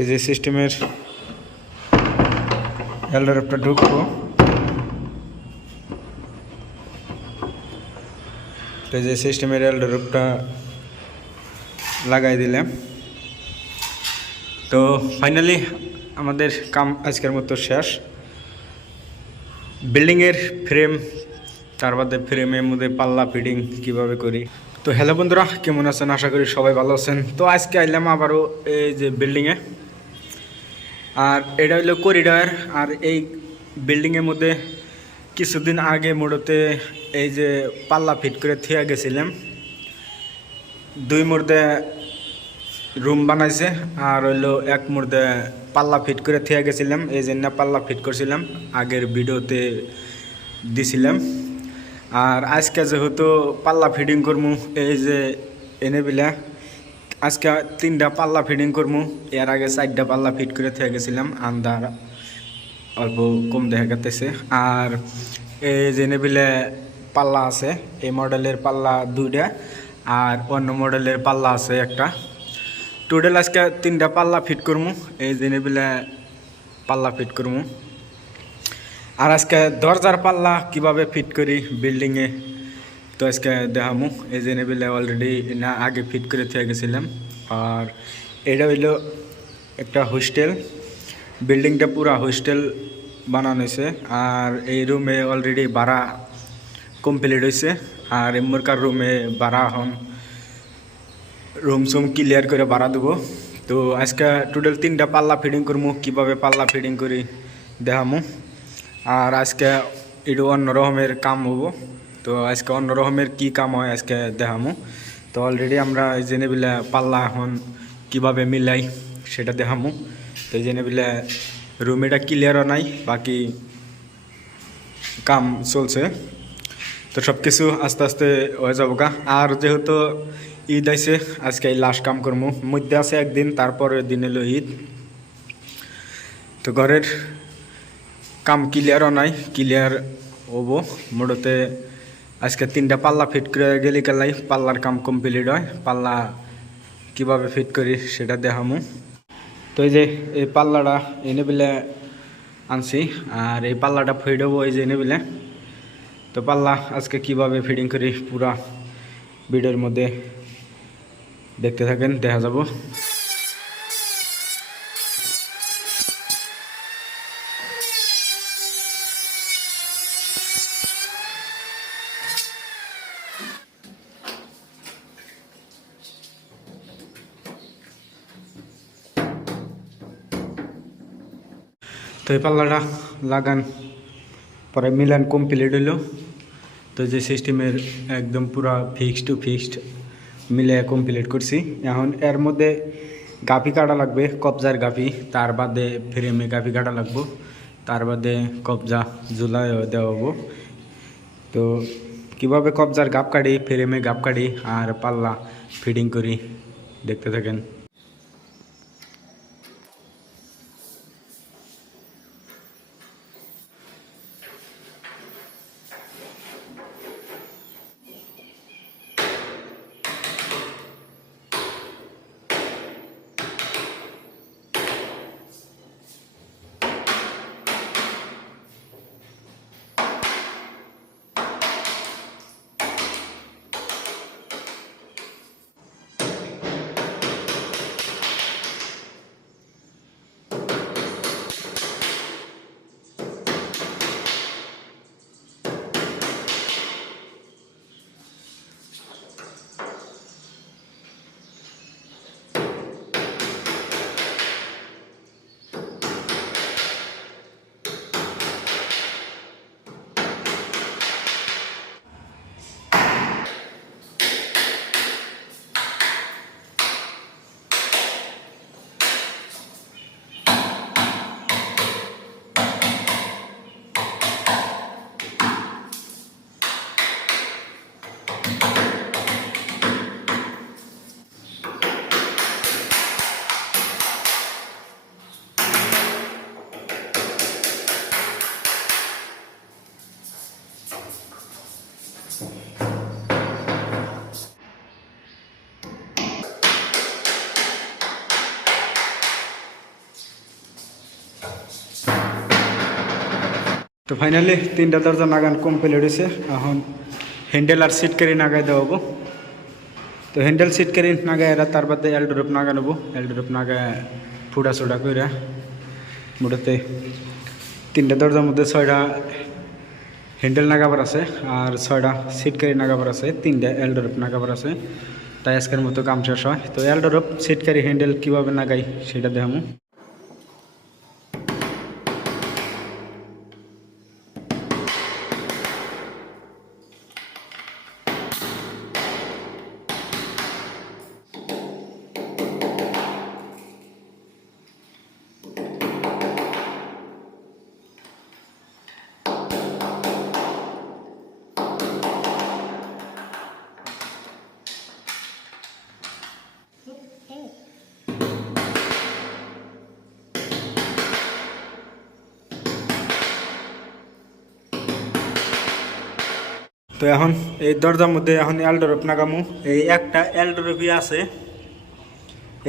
এই যে সিস্টেমের এলডারটা ঢুকবো, তো এই যে সিস্টেমের এলডারটা লাগাই দিলাম। তো ফাইনালি আমাদের কাম আজকের মতো শেষ। বিল্ডিংয়ের ফ্রেম, তার বাদে ফ্রেমের মধ্যে পাল্লা ফিটিং কীভাবে করি। তো হ্যালো বন্ধুরা, কেমন আছেন? আশা করি সবাই ভালো আছেন। তো আজকে আইলাম আবারও এই যে বিল্ডিংয়ে, আর এটা হইলো করিডর। আর এই বিল্ডিংয়ের মধ্যে কিছুদিন আগে মোড়তে এই যে পাল্লা ফিট করে থিয়া গেছিলাম। 2 মুর্দে রুম বানাইছে, আর হইলো 1 মুর্দে পাল্লা ফিট করে থিয়া গেছিলাম। এই জন্য পাল্লা ফিট করছিলাম, আগের ভিডিওতে দিছিলাম। আর আজকে যেহেতু পাল্লা ফিটিং করমু, এই যে এনেবিলা আজকে 3টা পাল্লা ফিটিং করমু। এর আগে 4টা পাল্লা ফিট করে থিয়া গেছিলাম, আন্দার অল্প কম দেখা গেতেছে। আর এই যে এনেবিলে পাল্লা আছে, এই মডেলের পাল্লা 2টা, আর অন্য মডেলের পাল্লা আছে একটা। টোটাল আজকে 3টা পাল্লা ফিট করমু। এই যে এনেবিলে পাল্লা ফিট করমু। আর আজকে দরজার পাল্লা কিভাবে ফিট করি বিল্ডিংয়ে, তো আজকে দেখামু। এই যে নেবিলে অলরেডি না আগে ফিট করে থেকে গেছিলাম। আর এটা হইলো একটা হোস্টেল, বিল্ডিংটা পুরা হোস্টেল বানানো হয়েছে। আর এই রুমে অলরেডি ভাড়া কমপ্লিট হয়েছে। আর এমরকার রুমে ভাড়া এখন রুম সুম ক্লিয়ার করে ভাড়া দেবো। তো আজকে টোটাল 3টা পাল্লা ফিটিং করবো, কীভাবে পাল্লা ফিটিং করি দেখামু। আর আজকে একটু অন্য রকমের কাম হবো। তো আজকে অন্য রকমের কী কাম হয় আজকে দেখামু। তো অলরেডি আমরা এই জেনেবিলে পাল্লা এখন কিভাবে মিলাই সেটা দেখামু। তো এই জেনেবিলে রুম এটা ক্লিয়ারও নাই, বাকি কাম চলছে। তো সব কিছু আস্তে আস্তে হয়ে যাবো গা। আর যেহেতু ঈদ আইছে, আজকে এই লাস্ট কাম করবো। মধ্যে আছে একদিন, তারপরের দিন এলো ঈদ। তো ঘরের কাম ক্লিয়ারও নাই, ক্লিয়ার হবো মোড়তে। আজকে 3টা পাল্লা ফিট করে গেলে গেলাই পাল্লার কাম কমপ্লিট হয়। পাল্লা কিভাবে ফিট করি সেটা দেখামু। তো এই যে এই পাল্লাটা এনে বিলে আনছি, আর এই পাল্লাটা ফিট হবো এই যে এনে বিলে। তো পাল্লা আজকে কিভাবে ফিটিং করি পুরা ভিডিওর মধ্যে দেখতে থাকেন, দেখা যাবো। তো এই পাল্লাটা লাগান পরে মিলান কমপ্লিট হইল। তো যে সিস্টেমের একদম পুরা ফিক্সড টু ফিক্সড মিলে কমপ্লিট করছি। এখন এর মধ্যে গাফি কাটা লাগবে, কবজার গাফি, তার বাদে ফ্রেমে গাফি কাটা লাগবো, তার বাদে কবজা ঝুলাই দেওয়া হবো। তো কীভাবে কবজার গাপ কাটি, ফ্রেমে গাপ কাটি, আর পাল্লা ফিটিং করি দেখতে থাকেন। তো ফাইনালি 3টা দরজা নাগান কমপ্লিট হয়েছে। এখন হ্যান্ডেল আর সিট কারি নাগাই দেওয়া হবো। তো হ্যান্ডেল সিট কারি নাগাই এরা তার বাদে এলডোরপ নাগা নেবো। এলডোরপ নাগায় ফুটা চুটা কইরা মোটাতে 3টা দরজার মধ্যে 6টা হ্যান্ডেল নাগাবার আছে আর 6টা সিট কারি নাগাবার আছে, 3টা এলডোরপ নাগাবার আছে। তাই আজকের মতো কাম শেষ হয়। তো এলডোরপ সিট কারি হ্যান্ডেল কীভাবে নাগাই সেটা দেখামু। তো এখন এই দরজার মধ্যে এখন এলডোরপ নাগামু। এই একটা এলডোরপই আছে,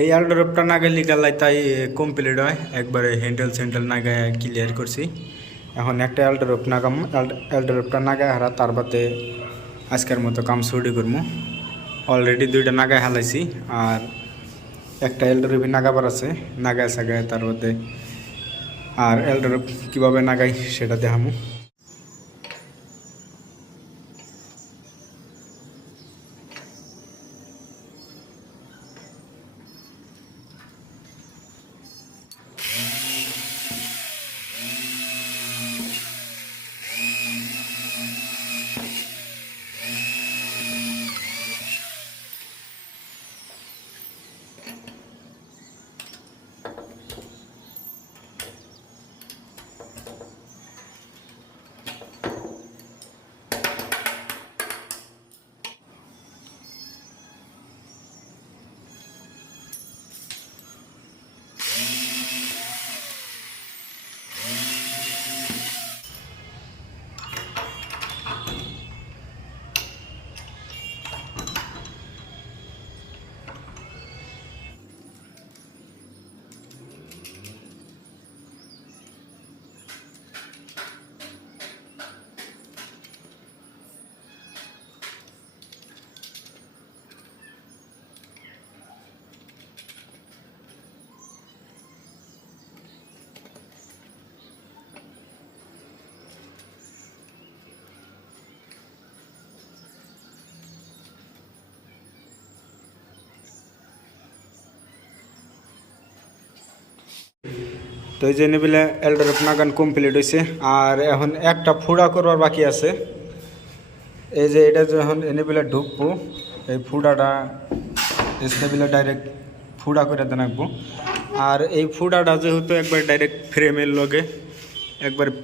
এই এলডোরপটা নাগালি গালাই তাই কমপ্লিট হয়। একবারে হ্যান্ডেল স্যান্ডেল নাগায় ক্লিয়ার করছি। এখন একটা এলডোরপ নাগামু, এলডোরপটা নাগায় হারা তার বাদে আজকের মতো কাম ছুটি করবো। অলরেডি 2টা নাগায় হালাইছি আর একটা এলডোরপই নাগাবার আছে, নাগায় সাগায় তার বাদে আর এলডোরপ কীভাবে নাগাই সেটা দেখামু। তো এই যে নিবিলে এলডোরপ নাগান কমপ্লিট হয়েছে আর এখন একটা ফুড়া করবার বাকি আছে। এই যে এটা যখন এনেবিলে ঢুকবো এই ফুড়াটা স্টেবিলে ডাইরেক্ট ফুড়া করে রাখবো। আর এই ফুড়াটা যেহেতু একবার ডাইরেক্ট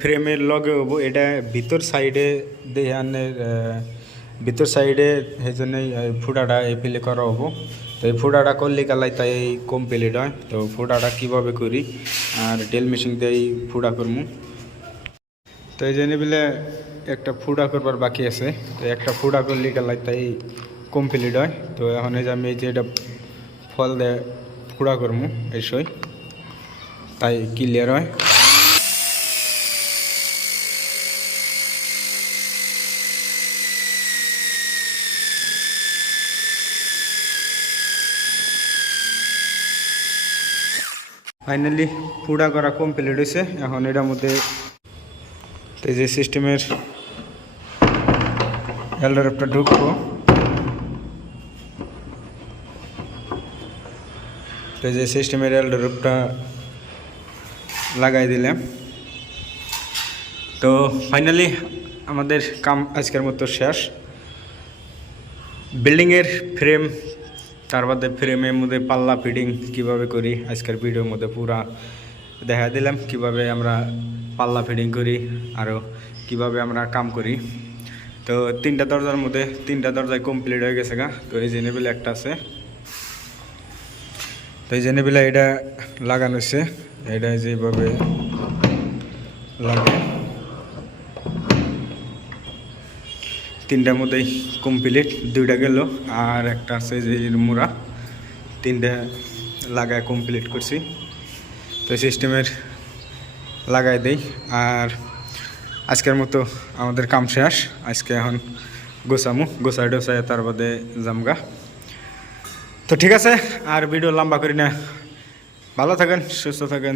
ফ্রেমের লগে হবো, এটা ভিতর সাইডে দেহানের ভিতর সাইডে সেই জন্যই ফুড়াটা এই পিলে করা হবো। তো এই ফুড়াটা করলে কালাই তাই কমপ্লিট হয়। তো ফুড়াটা কীভাবে করি আর ডেল মেশিন দিয়েই ফুড়া করবো। তো এই জন্য বলে একটা ফুড়া করবার বাকি আছে, তো একটা ফুড়া করলে কালাই তাই কমপ্লিট হয়। তো এখন এই যে আমি এই যে এটা ফল দিয়ে ফুড়া করবো এসই তাই ক্লিয়ার হয়। ফাইনালি ফুড়া করা কমপ্লিট হয়েছে। এখন এটার মধ্যে এই যে সিস্টেমের এলডোরপটা ঢুকবো। এই যে সিস্টেমের এলডোরপটা লাগাই দিলাম। তো ফাইনালি আমাদের কাম আজকের মতো শেষ। বিল্ডিংয়ের ফ্রেম তার বাদে ফ্রেমের মধ্যে পাল্লা ফিটিং কীভাবে করি আজকের ভিডিওর মধ্যে পুরা দেখা দিলাম। কিভাবে আমরা পাল্লা ফিটিং করি আরও কিভাবে আমরা কাম করি। তো 3টা দরজার মধ্যে 3টা দরজায় কমপ্লিট হয়ে গেছে গা। তো এই জেনেবিল একটা আছে, তো এই জেনেবিলা এটা লাগানো হয়েছে, এটা যেভাবে লাগে 3টার মধ্যেই কমপ্লিট। 2টা গেল আর একটা আছে যে মোড়া, 3টা লাগায় কমপ্লিট করছি। তো সিস্টেমের লাগাই দেই আর আজকের মতো আমাদের কাম শেষ। আজকে এখন গোছামু, গোছাই টোছাই তার বাদে জামগা। তো ঠিক আছে, আর ভিডিও লম্বা করি না। ভালো থাকেন, সুস্থ থাকেন।